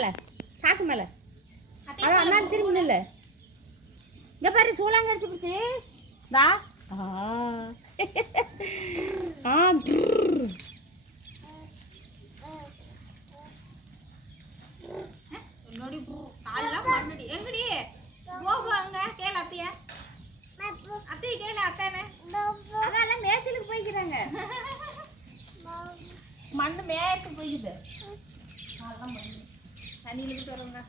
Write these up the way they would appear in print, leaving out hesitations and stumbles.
மேலே சாக்கு மேலே அதான் அண்ணா திரும்பி நில்ல இங்கே பாரு சூளாங்க அடிச்சு பிடிச்சி தா எங்கடி போவாங்க கேள அத்தைய அத்தைய கேள அத்தானே அதெல்லாம் மேய்ச்சலுக்கு போய்க்கிறாங்க மண்ணு மேய்க்கு போய்க்குது அதெல்லாம் தண்ணியில விட்டு வருவாங்க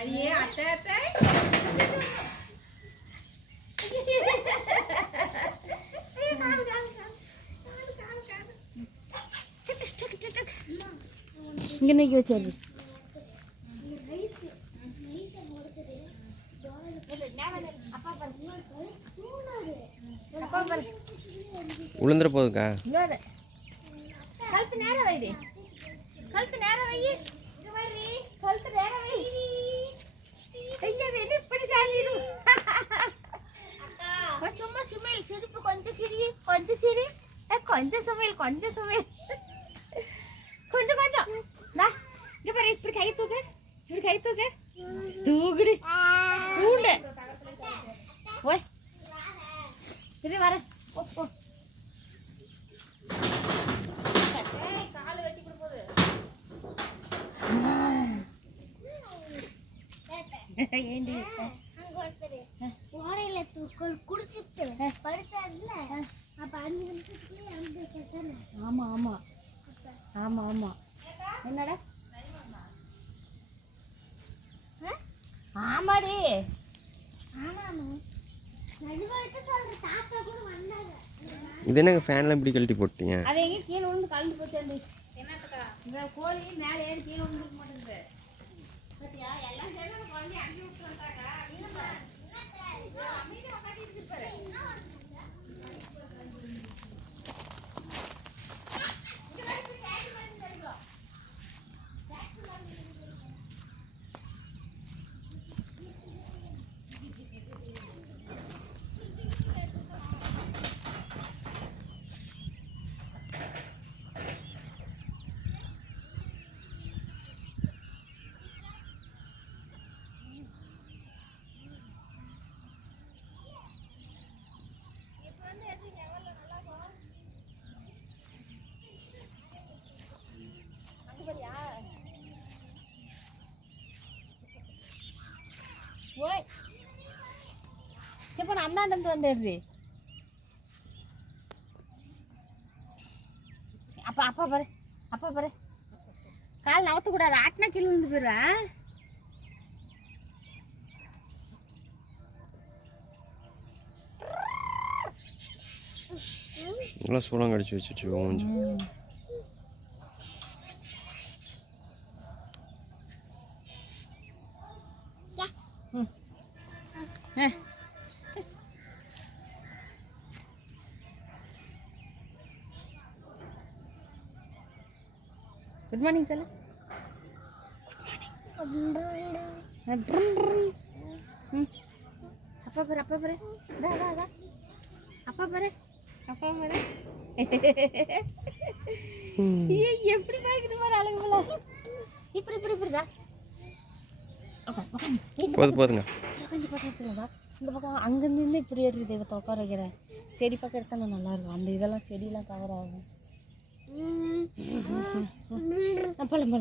ஐயே அத்தை அத்தை இங்கே நோக்கி வச்சாரு உளுந்துற போதுக்கா கழுத்து நேரம் வைடி கழுத்து நேரம் வை கழுத்து நேரம் வை ஐயா என்ன இப்படி சாஞ்சிடும் சும்மா சுமையல் சிரிப்பு கொஞ்சம் சிரி கொஞ்சம் சுமையல் கொஞ்சம் சுமையல் கொஞ்சம் கொஞ்சம் இங்க பாரு இப்படி கை தூக்கு இப்படி கை தூக்கு தூக்குடி தூண்டு ஓய் இது வர போ ஏண்டி ஓரையில குடிச்சிட்டு படுத்தாருல அப்ப 5 நிமிஷத்துக்குள்ளே ஆமா ஆமா ஆமா ஆமா என்னடா ஆமாடி இது என்னங்க ஃபேன்லாம் இப்படி கழட்டி போட்டீங்க அதை எங்கே கீழே விழுந்து கலந்து போச்சு என்னத்துக்கா இந்த கோழி மேலே ஏறி கீழே விழுந்துக்க மாட்டேங்குது பத்தியா எல்லாம் சேர்ந்து குழந்தைய அனுப்பி விட்டு வந்தாங்க அமைதியாக உட்காந்து இருப்பாரு ஓய் చెప్పు అన్నాడంత వండేది அப்பா பாரு கால் நவுத்து கூடாது ஆட்டினா கீழே விழுந்து போயிடுவேன் நல்லா சூளம் கடிச்சு வச்சுட்டு மூஞ்சி குட் மார்னிங் சார் அப்பா பாரு அப்பா பாரு அப்பா பாரு அப்பா பாரு எப்படி பாக்குது பாரு அழகு போல இப்படி இப்படி இப்படிதா போதுங்க கொஞ்சம் பக்கம் எடுத்துக்கா இந்த பக்கம் அங்கே நின்று இப்படி ஏறி தெய்வத்தை உட்கார வைக்கிறேன் செடி பக்கம் எடுத்தா நல்லா இருக்கும் அந்த இதெல்லாம் செடியெல்லாம் கவர் ஆகும் பழம்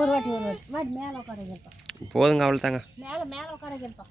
ஒரு வாட்டி வாடி மேலே உட்கார வைக்கிறப்பா போதுங்க அவ்வளோ தாங்க மேலே உட்கார வைக்கிறப்பா